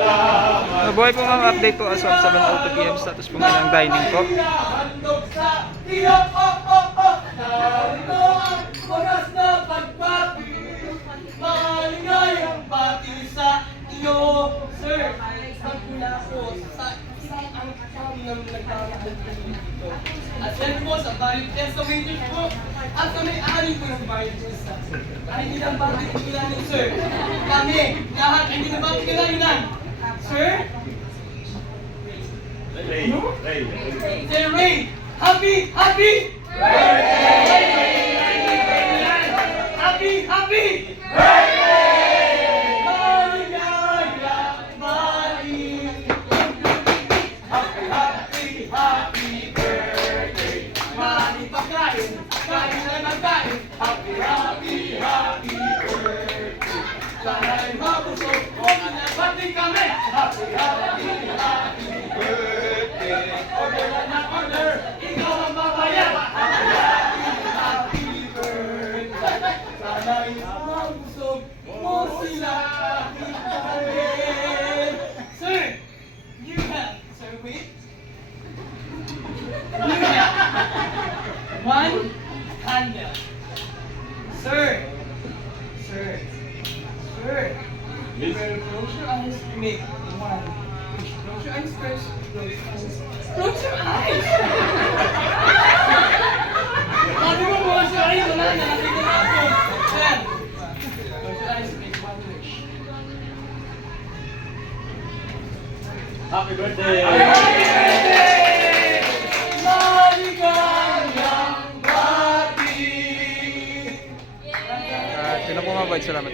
Mabuhay po mga update po as of 7:02 PM. Status po ngayon ng dining po. Handog sa iyo, narito ang oras na pagpati. Maligayang pati sa iyo, sir. Magmula ko sa isang angkam ng nagkakaroon dito. At yan po sa Valid Estimators po. At sa may-ari po ng Valid Estimators. Ay hindi lang bakit kilalanin, sir. Kami, lahat hindi na bakit kilalanin. Sir? Ray. Say Ray! Happy! Happy! Happy! Happy! Maligaya, maligaya. Happy, happy, happy birthday. Malipagkain, kain na magkain. Happy, happy, happy birthday. Sana'y mabusog o pinabating kami. Happy, happy, happy birthday. Order na ng order, ikaw ang babayan. Happy, happy, happy birthday. Sana'y mabusog mo sila. Sir, you have, sir, wait. You have one candle. Sir, sir, sir. Close your eyes. Make one. Close your eyes first. Close your eyes. Close your eyes. Sabi mo close your eyes. Wala na. Nakita na ako. Then, close your eyes. Make one wish. Happy birthday! Happy birthday! Maligayang bati! Sino po mabait? Salamat.